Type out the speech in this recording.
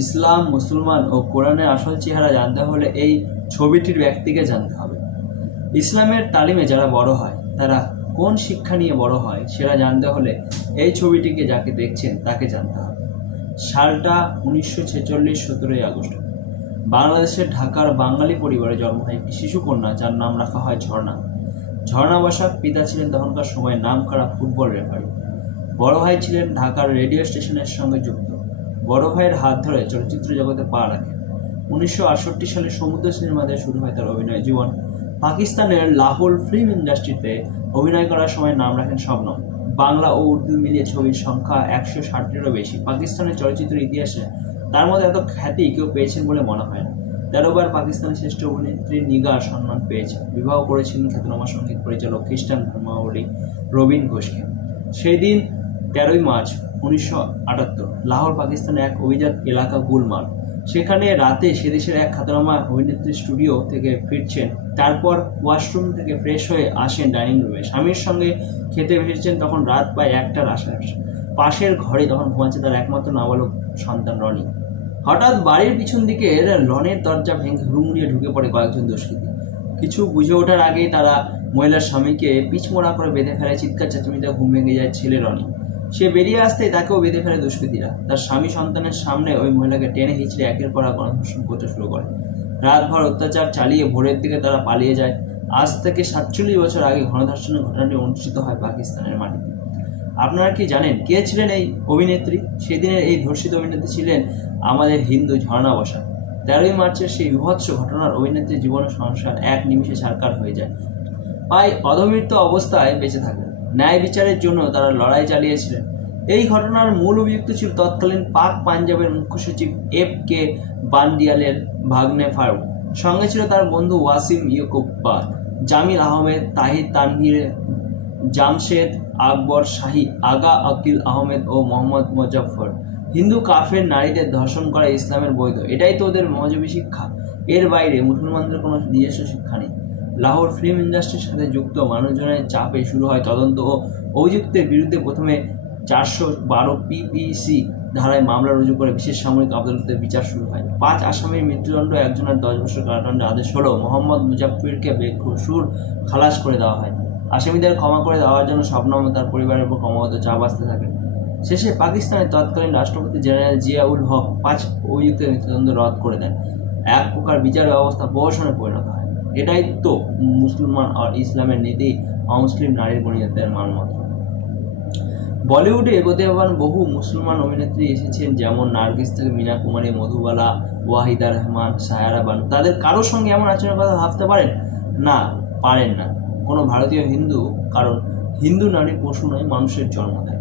ইসলাম, মুসলমান ও কোরআনের আসল চেহারা জানতে হলে এই ছবিটির ব্যক্তিকে জানতে হবে। ইসলামের তালিমে যারা বড় হয় তারা কোন শিক্ষা নিয়ে বড় হয় সেটা জানতে হলে এই ছবিটিকে যাকে দেখছেন তাকে জানতে হবে। সালটা 1946, 17ই আগস্ট। বাংলাদেশের ঢাকার বাঙালি পরিবারে জন্ম হয় একটি শিশুকন্যা যার নাম রাখা হয় ঝর্ণা। ঝর্ণা বসাক পিতা ছিলেন তখনকার সময় নামকরা ফুটবল রেফারি। বড় ভাই ছিলেন ঢাকার রেডিও স্টেশনের সঙ্গে যুক্ত। বড় ভাইয়ের হাত ধরে চলচ্চিত্র জগতে পা রাখেন। 1968 সালে সমুদ্র সিনেমা দিয়ে শুরু হয় তার অভিনয় জীবন। পাকিস্তানের লাহোর ফিল্ম ইন্ডাস্ট্রিতে অভিনয় করার সময় নাম রাখেন শবনম। বাংলা ও উর্দু মিলিয়ে ছবির সংখ্যা 160-এরও বেশি। পাকিস্তানের চলচ্চিত্রের ইতিহাসে তার মধ্যে এত খ্যাতি কেউ পেয়েছেন বলে মনে হয় না। 13 বার পাকিস্তানের শ্রেষ্ঠ অভিনেত্রীর নিগার সম্মান পেয়েছেন। বিবাহ করেছিলেন খ্যাতনামা সঙ্গীত পরিচালক খ্রিস্টান ধর্মাবলম্বী রবীন ঘোষকে। সেই দিন 13ই মার্চ 1978 লাহোর পাকিস্তানের এক অভিজাত এলাকা গুলমার্গ। সেখানে রাতে সে দেশের এক খ্যাতনামা অভিনেত্রী স্টুডিও থেকে ফিরছেন। তারপর ওয়াশরুম থেকে ফ্রেশ হয়ে আসেন ডাইনিং রুমে। স্বামীর সঙ্গে খেতে বসেছেন, তখন রাত প্রায় 1টার আশপাশে। পাশের ঘরে তখন ঘুমাচ্ছে তার একমাত্র নাবালক সন্তান রনি। হঠাৎ বাড়ির পিছন দিকের লনের দরজা ভেঙে হুড়মুড়িয়ে ঢুকে পড়ে কয়েকজন দুষ্কৃতী। কিছু বুঝে ওঠার আগেই তারা মহিলার স্বামীকে পিছমোড়া করে বেঁধে ফেলে। চিৎকার চেঁচামেচিতে ঘুম ভেঙে যায় ছেলে রনি। সে বেরিয়ে আসতেই তাকেও বেঁধে ফেলে দুষ্কৃতীরা। তার স্বামী সন্তানের সামনে ওই মহিলাকে টেনে হিঁচড়ে একের পর এক গণধর্ষণ করতে শুরু করে। রাতভর অত্যাচার চালিয়ে ভোরের দিকে তারা পালিয়ে যায়। আজ থেকে 47 বছর আগে গণধর্ষণের ঘটনাটি অনুষ্ঠিত হয় পাকিস্তানের মাটিতে। আপনারা কি জানেন কে ছিলেন এই অভিনেত্রী? সেদিনের এই ধর্ষিত অভিনেত্রী ছিলেন আমাদের হিন্দু ঝর্ণা বসাক। 13ই মার্চের সেই বিভৎস ঘটনার অভিনেত্রীর জীবন ও সংসার এক নিমিষে ছারখার হয়ে যায়। প্রায় অধমৃত অবস্থায় বেঁচে থাকেন। ন্যায় বিচারের জন্য তারা লড়াই চালিয়েছিলেন। এই ঘটনার মূল অভিযুক্ত ছিল তৎকালীন পাক পাঞ্জাবের মুখ্য সচিব FK বানডিয়ালের ভাগ্নে ফারুক। সঙ্গে ছিল তার বন্ধু ওয়াসিম ইয়াকুব, জামিল আহমেদ, তাহির তানভীর, জামশেদ আকবর শাহী, আগা আকিল আহমেদ ও মোহাম্মদ মুজাফফর। হিন্দু কাফের নারীদের ধর্ষণ করা ইসলামের বৈধ, এটাই তো ওদের মজবি শিক্ষা। এর বাইরে মুসলমানদের কোনো নিজস্ব শিক্ষা নেই। লাহোর ফিল্ম ইন্ডাস্ট্রির সাথে যুক্ত মানুষজনের চাপে শুরু হয় তদন্ত ও অভিযুক্তের বিরুদ্ধে প্রথমে 412 PPC ধারায় মামলা রুজু করে বিশেষ সামরিক আদালতে বিচার শুরু হয়। 5 আসামির মৃত্যুদণ্ড, একজনের 10 বছর কারাদণ্ডের আদেশ হলো। মোহাম্মদ মুজাফফরকে বেকসুর খালাস করে দেওয়া হয়। আসামিদের ক্ষমা করে দেওয়ার জন্য শবনম ও তার পরিবারের উপর ক্রমাগত চাপ আসতে থাকে। শেষে পাকিস্তানের তৎকালীন রাষ্ট্রপতি জেনারেল জিয়া-উল হক 5 অভিযুক্তের মৃত্যুদণ্ড রদ করে দেন। এক প্রকার বিচার ব্যবস্থা প্রহসনে পরিণত হয়। এটাই তো মুসলমান আর ইসলামের নীতি, অমুসলিম নারীর গণিতের মানমন্ত্র। বলিউডে প্রতিভাবান বহু মুসলমান অভিনেত্রী এসেছেন, যেমন নার্গিস থেকে মীনা কুমারী, মধুবালা, ওয়াহিদা রহমান, সায়ারা বানু। তাদের কারোর সঙ্গে এমন আচরণের কথা ভাবতে পারেন? না, পারেন না কোনো ভারতীয় হিন্দু, কারণ হিন্দু নারী পশু নয়, মানুষের জন্ম দেয়।